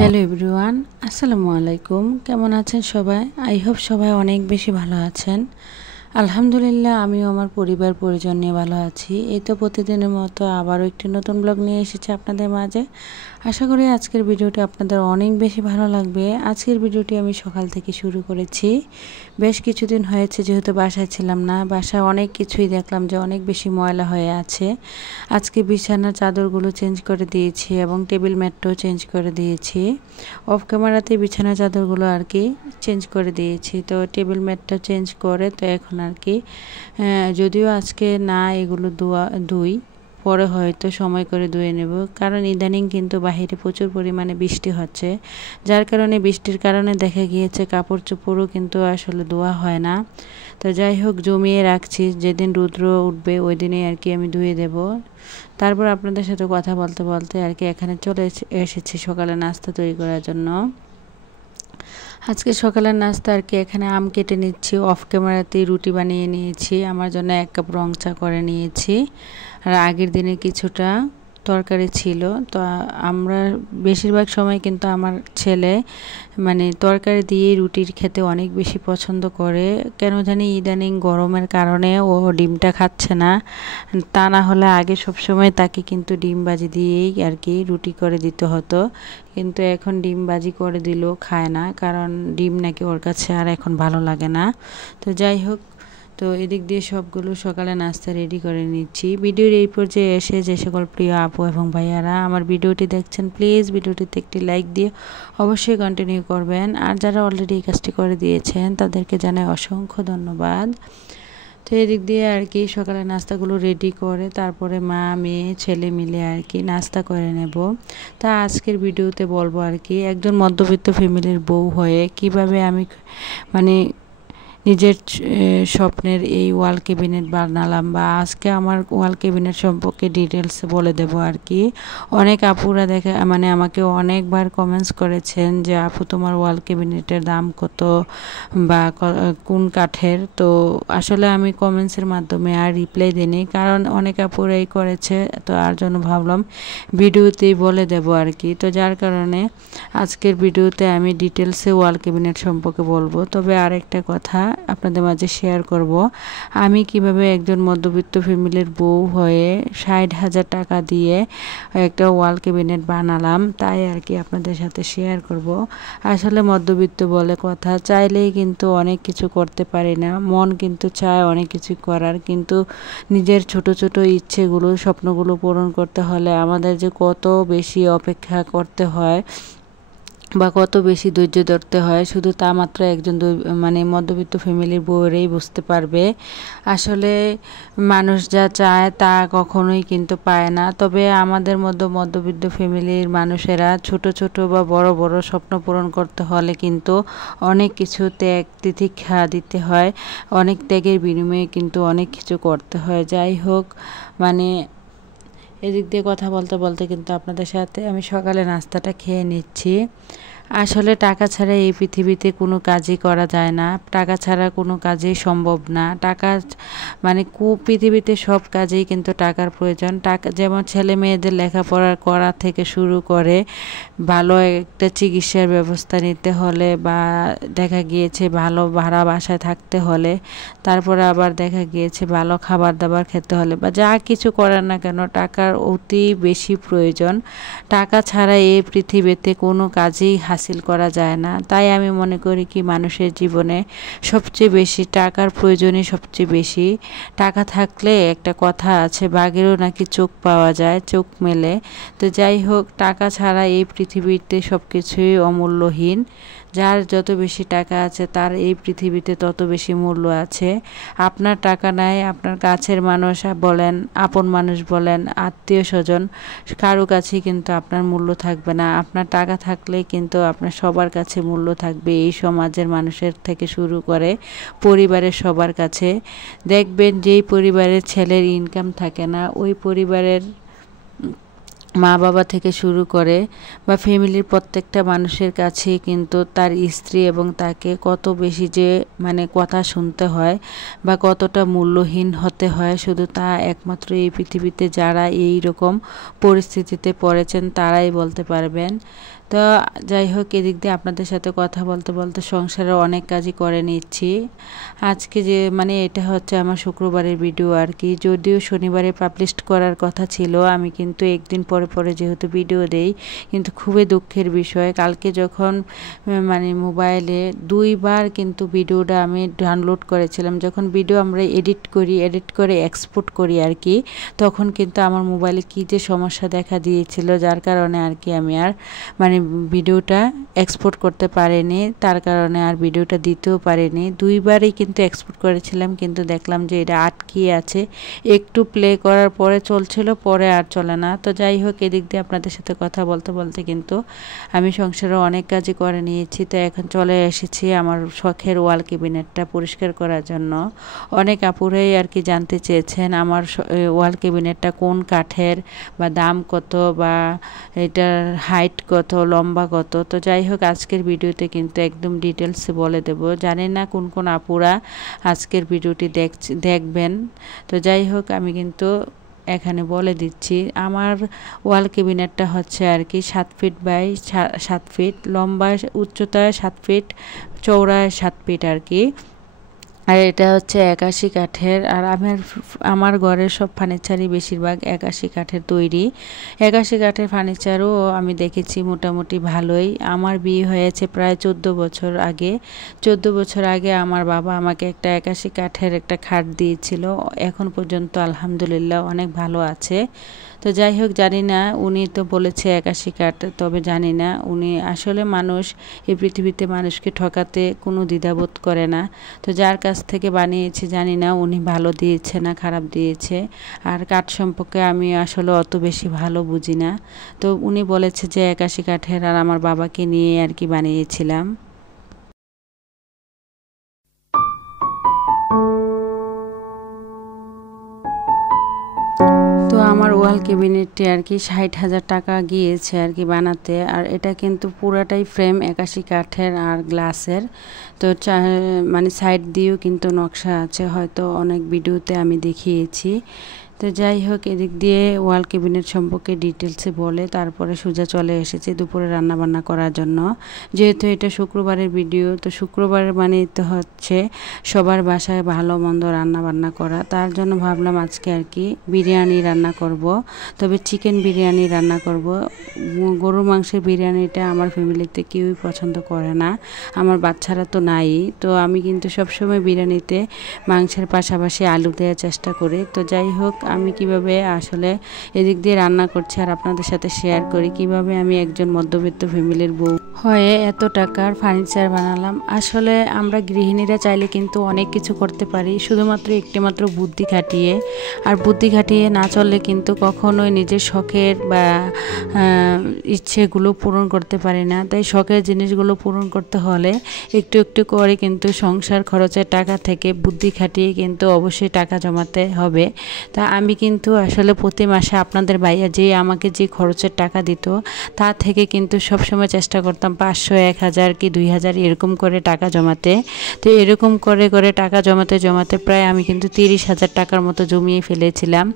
Hello everyone, আসসালামু আলাইকুম। কেমন আছেন সবাই? আই হোপ সবাই অনেক বেশি ভালো আছেন। আলহামদুলিল্লাহ, আমিও আমার পরিবার পরিজন নিয়ে ভালো আছি। এই তো প্রতিদিনের মতো আবারও একটি নতুন ব্লগ নিয়ে এসেছি আপনাদের মাঝে। আশা করি আজকের ভিডিওটি আপনাদের অনেক বেশি ভালো লাগবে। আজকের ভিডিওটি আমি সকাল থেকে শুরু করেছি। বেশ কিছুদিন হয়েছে যেহেতু বাসায় ছিলাম না, বাসায় অনেক কিছুই দেখলাম যে অনেক বেশি ময়লা হয়ে আছে। আজকে বিছানার চাদরগুলো চেঞ্জ করে দিয়েছি এবং টেবিল ম্যাটটাও চেঞ্জ করে দিয়েছি। অফ ক্যামেরাতে বিছানার চাদরগুলো আর কি চেঞ্জ করে দিয়েছি। তো টেবিল ম্যাটটা চেঞ্জ করে তো এখন আর কি যদিও আজকে না এগুলো ধুই, পরে হয়তো সময় করে ধুয়ে নেব, কারণ ইদানিং কিন্তু বাহিরে প্রচুর পরিমাণে বৃষ্টি হচ্ছে, যার কারণে বৃষ্টির কারণে দেখা গিয়েছে কাপড় চোপড়ও কিন্তু আসলে ধোয়া হয় না। তো যাই হোক, জমিয়ে রাখছি, যেদিন রৌদ্র উঠবে ওই দিনেই আর কি আমি ধুয়ে দেব। তারপর আপনাদের সাথে কথা বলতে বলতে আর কি এখানে চলে এসেছি সকালে নাস্তা তৈরি করার জন্য। আজকে সকালের নাস্তা আর কি এখানে আম কেটে নিচ্ছি, অফ ক্যামেরাতেই রুটি বানিয়ে নিয়েছি, আমার জন্য 1 কাপ রং চা করে নিয়েছি। আর আগের দিনে কিছুটা তরকারি ছিল, তো আমরা বেশিরভাগ সময় কিন্তু আমার ছেলে মানে তরকারি দিয়ে রুটির খেতে অনেক বেশি পছন্দ করে। কেন জানি ইদানিং গরমের কারণে ও ডিমটা খাচ্ছে না, তা না হলে আগে সবসময় তাকে কিন্তু ডিম ভাজি দিয়েই আর কি রুটি করে দিতে হতো, কিন্তু এখন ডিম ভাজি করে দিলেও খায় না, কারণ ডিম নাকি ওর কাছে আর এখন ভালো লাগে না। তো যাই হোক, তো এদিক দিয়ে সবগুলো সকালে নাস্তা রেডি করে নিচ্ছি। ভিডিওর এই পর্যায়ে এসে যে সকল প্রিয় আপু এবং ভাইয়ারা আমার ভিডিওটি দেখছেন, প্লিজ ভিডিওটিতে একটি লাইক দিয়ে অবশ্যই কন্টিনিউ করবেন। আর যারা অলরেডি এই কাজটি করে দিয়েছেন তাদেরকে জানাই অসংখ্য ধন্যবাদ। তো এদিক দিয়ে আর কি সকালে নাস্তাগুলো রেডি করে তারপরে মা মেয়ে ছেলে মিলে আর কি নাস্তা করে নেব। তা আজকের ভিডিওতে বলবো আর কি একজন মধ্যবিত্ত ফ্যামিলির বউ হয়ে কিভাবে আমি মানে নিজের স্বপ্নের এই ওয়াল ক্যাবিনেট বানালাম, বা আজকে আমার ওয়াল ক্যাবিনেট সম্পর্কে ডিটেলসে বলে দেব আর কি। অনেক আপুরা মানে আমাকে অনেকবার কমেন্টস করেছেন যে আপু তোমার ওয়াল ক্যাবিনেটের দাম কত বা কোন কাঠের। তো আসলে আমি কমেন্টসের মাধ্যমে আর রিপ্লাই দিইনি, কারণ অনেক আপুরাই করেছে, তো আর জন্য ভাবলাম ভিডিওতেই বলে দেব আর কি। তো যার কারণে আজকের ভিডিওতে আমি ডিটেলসে ওয়াল ক্যাবিনেট সম্পর্কে বলবো। তবে আরেকটা কথা আপনাদের মাঝে শেয়ার করব, আমি কিভাবে একজন মধ্যবিত্ত ফ্যামিলির বউ হয়ে 60,000 টাকা দিয়ে একটা ওয়াল ক্যাবিনেট বানালাম, তাই আর কি আপনাদের সাথে শেয়ার করব। আসলে মধ্যবিত্ত বলে কথা, চাইলেই কিন্তু অনেক কিছু করতে পারি না, মন কিন্তু চায় অনেক কিছু করার, কিন্তু নিজের ছোট ছোট ইচ্ছেগুলো স্বপ্নগুলো পূরণ করতে হলে আমাদের যে কত বেশি অপেক্ষা করতে হয় বা কত বেশি ধৈর্য ধরতে হয়, শুধু তা মাত্র একজন মানে মধ্যবিত্ত ফ্যামিলির বউয়েরাই বুঝতে পারবে। আসলে মানুষ যা চায় তা কখনোই কিন্তু পায় না। তবে আমাদের মধ্যবিত্ত ফ্যামিলির মানুষেরা ছোট ছোট বা বড় বড় স্বপ্ন পূরণ করতে হলে কিন্তু অনেক কিছু ত্যাগ তিতিক্ষা দিতে হয়, অনেক ত্যাগের বিনিময়ে কিন্তু অনেক কিছু করতে হয়। যাই হোক, মানে এদিক দিয়ে কথা বলতে বলতে কিন্তু আপনাদের সাথে আমি সকালে নাস্তাটা খেয়ে নিচ্ছি। আসলে টাকা ছাড়া এই পৃথিবীতে কোনো কাজই করা যায় না, টাকা ছাড়া কোনো কাজই সম্ভব না। টাকা মানে পৃথিবীতে সব কাজেই কিন্তু টাকার প্রয়োজন। টাকা যেমন ছেলে মেয়েদের লেখাপড়া করা থেকে শুরু করে ভালো একটা চিকিৎসার ব্যবস্থা নিতে হলে, বা দেখা গিয়েছে ভালো ভাড়া বাসায় থাকতে হলে, তারপরে আবার দেখা গিয়েছে ভালো খাবার দাবার খেতে হলে, বা যা কিছু করার না কেন টাকার অতি বেশি প্রয়োজন। টাকা ছাড়া এই পৃথিবীতে কোনো কাজই হাসিল করা যায় না। তাই আমি মনে করি কি মানুষের জীবনে সবচেয়ে বেশি টাকার প্রয়োজনই সবচেয়ে বেশি। টাকা থাকলে একটা কথা আছে, বাঘেরও নাকি চোখ পাওয়া যায়, চোখ মেলে। তো যাই হোক, টাকা ছাড়া এই পৃথিবীতে সব কিছুই অমূল্যহীন। যার যত বেশি টাকা আছে তার এই পৃথিবীতে তত বেশি মূল্য আছে। আপনার টাকা নাই, আপনার কাছের মানুষ বলেন, আপন মানুষ বলেন, আত্মীয় স্বজন, কারো কাছেই কিন্তু আপনার মূল্য থাকবে না। আপনার টাকা থাকলেই কিন্তু আপনার সবার কাছে মূল্য থাকবে, এই সমাজের মানুষের থেকে শুরু করে পরিবারের সবার কাছে। দেখবেন যেই পরিবারের ছেলের ইনকাম থাকে না, ওই পরিবারের মা বাবা থেকে শুরু করে বা ফ্যামিলির প্রত্যেকটা মানুষের কাছেই কিন্তু তার স্ত্রী এবং তাকে কত বেশি যে মানে কথা শুনতে হয় বা কতটা মূল্যহীন হতে হয়, শুধু তা একমাত্র এই পৃথিবীতে যারা এই রকম পরিস্থিতিতে পড়েছেন তারাই বলতে পারবেন। তো যাই হোক, এদিক দিয়ে আপনাদের সাথে কথা বলতে বলতে সংসারের অনেক কাজই করে নিচ্ছি। আজকে যে মানে এটা হচ্ছে আমার শুক্রবারের ভিডিও আর কি, যদিও শনিবারে পাবলিশ করার কথা ছিল, আমি কিন্তু একদিন পরে পরে যেহেতু ভিডিও দেই, কিন্তু খুবই দুঃখের বিষয় কালকে যখন মানে মোবাইলে 2বার কিন্তু ভিডিওটা আমি ডাউনলোড করেছিলাম, যখন ভিডিও আমরা এডিট করে এক্সপোর্ট করি আর কি, তখন কিন্তু আমার মোবাইলে কী যে সমস্যা দেখা দিয়েছিল, যার কারণে আর কি আমি আর মানে ভিডিওটা এক্সপোর্ট করতে পারিনি, তার কারণে আর ভিডিওটা দিতেও পারিনি। 2বারই কিন্তু এক্সপোর্ট করেছিলাম, কিন্তু দেখলাম যে এটা আটকিয়ে আছে, একটু প্লে করার পরে চলছিল, পরে আর চলে না। তো যাই হোক, এদিক দিয়ে আপনাদের সাথে কথা বলতে বলতে কিন্তু আমি সংসারে অনেক কাজই করে নিয়েছি। তো এখন চলে এসেছি আমার শখের ওয়াল ক্যাবিনেটটা পরিষ্কার করার জন্য। অনেক আপুরাই আর কি জানতে চেয়েছেন আমার ওয়াল ক্যাবিনেটটা কোন কাঠের বা দাম কত বা এটার হাইট কত, লম্বা কত। তো যাই হোক, আজকের ভিডিওতে কিন্তু একদম ডিটেলসে বলে দেব। জানি না কোন কোন আপুরা আজকের ভিডিওটি দেখবেন। তো যাই হোক, আমি কিন্তু এখানে বলে দিচ্ছি। আমার ওয়াল ক্যাবিনেটটা হচ্ছে আর কি 7 ফিট বাই 7 ফিট, লম্বা উচ্চতায় 7 ফিট, চওড়ায় 7 ফিট আর কি। আর এটা হচ্ছে 81 কাঠের। আর আমার ঘরের সব ফার্নিচারই বেশিরভাগ 81 কাঠের তৈরি। 81 কাঠের ফার্নিচারও আমি দেখেছি মোটামুটি ভালোই। আমার বিয়ে হয়েছে প্রায় 14 বছর আগে। 14 বছর আগে আমার বাবা আমাকে একটা 81 কাঠের একটা খাট দিয়েছিল, এখন পর্যন্ত আলহামদুলিল্লাহ অনেক ভালো আছে। তো যাই হোক, জানি না, উনি তো বলেছে 81 কাঠ, তবে জানি না উনি আসলে মানুষ এই পৃথিবীতে মানুষকে ঠকাতে কোনো দ্বিধাবোধ করে না। তো যার কাছ থেকে বানিয়েছে জানি না উনি ভালো দিয়েছে না খারাপ দিয়েছে, আর কাঠ সম্পর্কে আমি আসলে অত বেশি ভালো বুঝি না। তো উনি বলেছে যে 81 কাঠের, আর আমার বাবাকে নিয়ে আর কি বানিয়েছিলাম। তো আমার ওয়াল ক্যাবিনেটটি আর কি 60,000 টাকা গিয়েছে আর কি বানাতে। আর এটা কিন্তু পুরাটাই ফ্রেম 81 কাঠের আর গ্লাসের। তো মানে সাইড দিয়েও কিন্তু নকশা আছে, হয়তো অনেক ভিডিওতে আমি দেখিয়েছি। তো যাই হোক, এদিক দিয়ে ওয়াল ক্যাবিনেট সম্পর্কে ডিটেলসে বলে তারপরে সোজা চলে এসেছি দুপুরে রান্নাবান্না করার জন্য। যেহেতু এটা শুক্রবারের ভিডিও, তো শুক্রবারের মানে তো হচ্ছে সবার বাসায় ভালো মন্দ রান্নাবান্না করা, তার জন্য ভাবলাম আজকে আর কি বিরিয়ানি রান্না করব। তবে চিকেন বিরিয়ানি রান্না করব। গরুর মাংসের বিরিয়ানিটা আমার ফ্যামিলিতে কেউই পছন্দ করে না, আমার বাচ্চারা তো নাই। তো আমি কিন্তু সবসময় বিরিয়ানিতে মাংসের পাশাপাশি আলু দেওয়ার চেষ্টা করি। তো যাই হোক, আমি কিভাবে আসলে এদিক দিয়ে রান্না করছি আর আপনাদের সাথে শেয়ার করি কিভাবে আমি একজন মধ্যবিত্ত ফ্যামিলির বউ হয়ে এত টাকার ফার্নিচার বানালাম। আসলে আমরা গৃহিণীরা চাইলে কিন্তু অনেক কিছু করতে পারি, শুধুমাত্র একটিমাত্র বুদ্ধি খাটিয়ে। আর বুদ্ধি খাটিয়ে না চললে কিন্তু কখনোই নিজের শখের বা ইচ্ছেগুলো পূরণ করতে পারি না। তাই শখের জিনিসগুলো পূরণ করতে হলে একটু একটু করে কিন্তু সংসার খরচের টাকা থেকে বুদ্ধি খাটিয়ে কিন্তু অবশ্যই টাকা জমাতে হবে। তা আমি কিন্তু আসলে প্রতি মাসে আপনাদের ভাইয়া যে আমাকে যে খরচের টাকা দিত তা থেকে কিন্তু সবসময় চেষ্টা করতাম 500, 1000 কি 2000 এরকম করে টাকা জমাতে। তো এরকম করে করে টাকা জমাতে জমাতে প্রায় আমি কিন্তু 30,000 টাকার মতো জমিয়ে ফেলেছিলাম।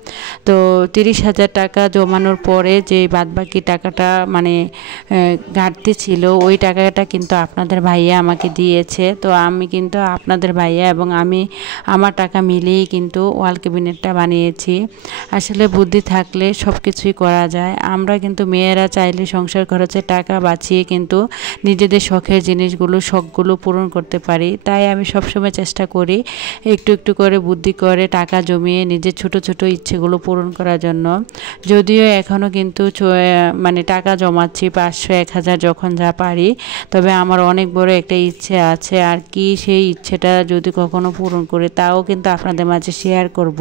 তো 30,000 টাকা জমানোর পরে যে বাদবাকি টাকাটা মানে ঘাটতি ছিল, ওই টাকাটা কিন্তু আপনাদের ভাইয়া আমাকে দিয়েছে। তো আমি কিন্তু আপনাদের ভাইয়া এবং আমি আমার টাকা মিলিয়েই কিন্তু ওয়াল ক্যাবিনেটটা বানিয়েছি। আসলে বুদ্ধি থাকলে সব কিছুই করা যায়। আমরা কিন্তু মেয়েরা চাইলে সংসার খরচের টাকা বাঁচিয়ে কিন্তু নিজেদের শখের জিনিসগুলো শখগুলো পূরণ করতে পারি। তাই আমি সবসময় চেষ্টা করি একটু একটু করে বুদ্ধি করে টাকা জমিয়ে নিজের ছোট ছোট ইচ্ছেগুলো পূরণ করার জন্য। যদিও এখনও কিন্তু মানে টাকা জমাচ্ছি 500, 1000 যখন যা পারি। তবে আমার অনেক বড় একটা ইচ্ছে আছে, আর কি সেই ইচ্ছেটা যদি কখনো পূরণ করে তাও কিন্তু আপনাদের মাঝে শেয়ার করব।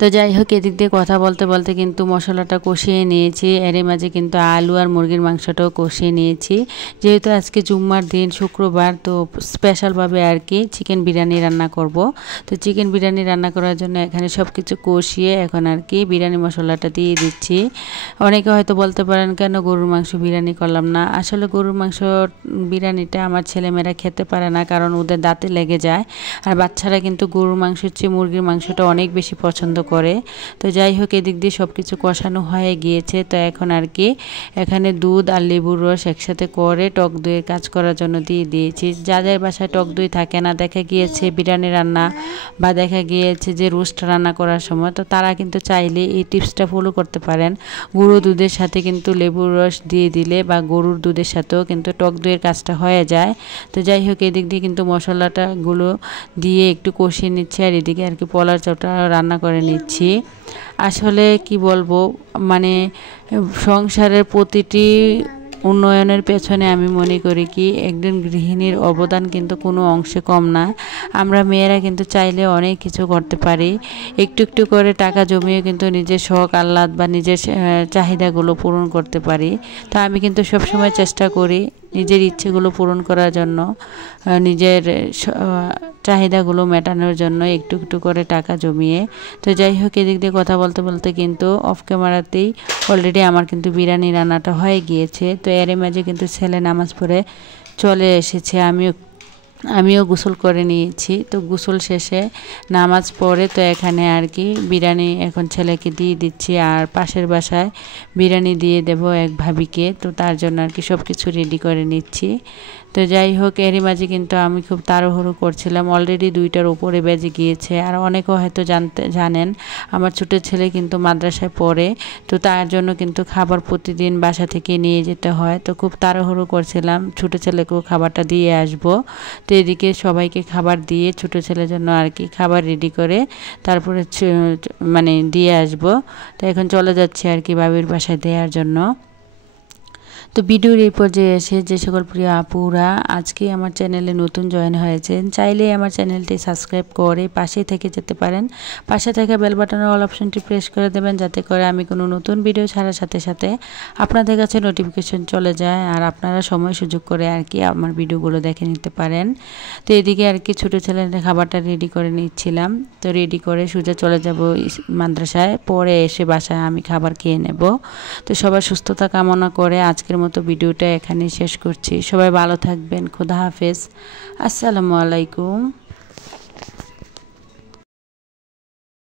তো যাই হোক, এদিক দিয়ে কথা বলতে বলতে কিন্তু মশলাটা কষিয়ে নিয়েছি। এর মাঝে কিন্তু আলু আর মুরগির মাংসটাও কষিয়ে নিয়েছি। যেহেতু আজকে জুম্মার দিন, শুক্রবার, তো স্পেশালভাবে আর কি চিকেন বিরিয়ানি রান্না করব। তো চিকেন বিরিয়ানি রান্না করার জন্য এখানে সব কিছু কষিয়ে এখন আর কি বিরিয়ানি মশলাটা দিয়ে দিচ্ছি। অনেকে হয়তো বলতে পারেন কেন গরুর মাংস বিরিয়ানি করলাম না। আসলে গরুর মাংস বিরিয়ানিটা আমার ছেলেমেয়েরা খেতে পারে না, কারণ ওদের দাঁতে লেগে যায়। আর বাচ্চারা কিন্তু গরুর মাংসের চেয়ে মুরগির মাংসটা অনেক বেশি পছন্দ করে। তো যাই হোক, এদিক দিয়ে সব কিছু কষানো হয়ে গিয়েছে। তো এখন আর কি এখানে দুধ আর লেবুর রস একসাথে করে টক দইয়ের কাজ করার জন্য দিয়ে দিয়েছি। যাদের বাসায় টক দই থাকে না, দেখা গিয়েছে বিরিয়ানি রান্না বা দেখা গিয়েছে যে রোস্ট রান্না করার সময়, তো তারা কিন্তু চাইলে এই টিপসটা ফলো করতে পারেন। গুঁড়ো দুধের সাথে কিন্তু লেবুর রস দিয়ে দিলে বা গরুর দুধের সাথেও কিন্তু টক দইয়ের কাজটা হয়ে যায়। তো যাই হোক, এদিক দিয়ে কিন্তু মশলাটাগুলো দিয়ে একটু কষিয়ে নিচ্ছি, আর এদিকে আর কি পোলাও চাউটা রান্না করে নিচ্ছি। আসলে কি বলবো, মানে সংসারের প্রতিটি উন্নয়নের পেছনে আমি মনে করি কি একজন গৃহিণীর অবদান কিন্তু কোনো অংশে কম না। আমরা মেয়েরা কিন্তু চাইলে অনেক কিছু করতে পারি। একটু একটু করে টাকা জমিয়ে কিন্তু নিজের শখ আহ্লাদ বা নিজের চাহিদাগুলো পূরণ করতে পারি। তো আমি কিন্তু সবসময় চেষ্টা করি নিজের ইচ্ছেগুলো পূরণ করার জন্য, নিজের চাহিদাগুলো মেটানোর জন্য একটু একটু করে টাকা জমিয়ে। তো যাই হোক, এদিক দিয়ে কথা বলতে বলতে কিন্তু অফ ক্যামেরাতেই অলরেডি আমার কিন্তু বিরিয়ানি রান্নাটা হয়ে গিয়েছে। তো এর মাঝে কিন্তু ছেলে নামাজ পড়ে চলে এসেছে। আমিও গোসল করে নিয়েছি। তো গোসল শেষে নামাজ পড়ে তো এখানে আর কি বিরিয়ানি এখন ছেলেকে দিয়ে দিচ্ছি, আর পাশের বাসায় বিরিয়ানি দিয়ে দেব এক ভাবিকে। তো তার জন্য আর কি সব কিছু রেডি করে নিচ্ছি। তো যাই হোক, এরই মাঝে কিন্তু আমি খুব তাড়াহুড়ো করছিলাম, অলরেডি 2টার উপরে বেজে গিয়েছে। আর অনেকেও হয়তো জানেন আমার ছোটো ছেলে কিন্তু মাদ্রাসায় পড়ে, তো তার জন্য কিন্তু খাবার প্রতিদিন বাসা থেকে নিয়ে যেতে হয়। তো খুব তাড়াহুড়ো করছিলাম, ছোটো ছেলেকেও খাবারটা দিয়ে আসবো। তো এদিকে সবাইকে খাবার দিয়ে ছোটো ছেলের জন্য আর কি খাবার রেডি করে তারপরে মানে দিয়ে আসবো। তো এখন চলে যাচ্ছি আর কি বাবির বাসায় দেওয়ার জন্য। তো ভিডিওর এই পর্যায়ে এসে যে সকল প্রিয় আপুরা আজকে আমার চ্যানেলে নতুন জয়েন হয়েছেন, চাইলে আমার চ্যানেলটি সাবস্ক্রাইব করে পাশেই থেকে যেতে পারেন। পাশে থাকা বেল বাটনের অল অপশনটি প্রেস করে দেবেন, যাতে করে আমি কোনো নতুন ভিডিও ছাড়ার সাথে সাথে আপনাদের কাছে নোটিফিকেশন চলে যায়, আর আপনারা সময় সুযোগ করে আর কি আমার ভিডিওগুলো দেখে নিতে পারেন। তো এদিকে আর কি ছোটো ছেলের খাবারটা রেডি করে নিচ্ছিলাম। তো রেডি করে সোজা চলে যাব মাদ্রাসায়, পরে এসে বাসায় আমি খাবার খেয়ে নেব। তো সবার সুস্থতা কামনা করে আজকের মতো ভিডিওটা এখানে শেষ করছি। সবাই ভালো থাকবেন। খোদা হাফেজ। আসসালামু আলাইকুম।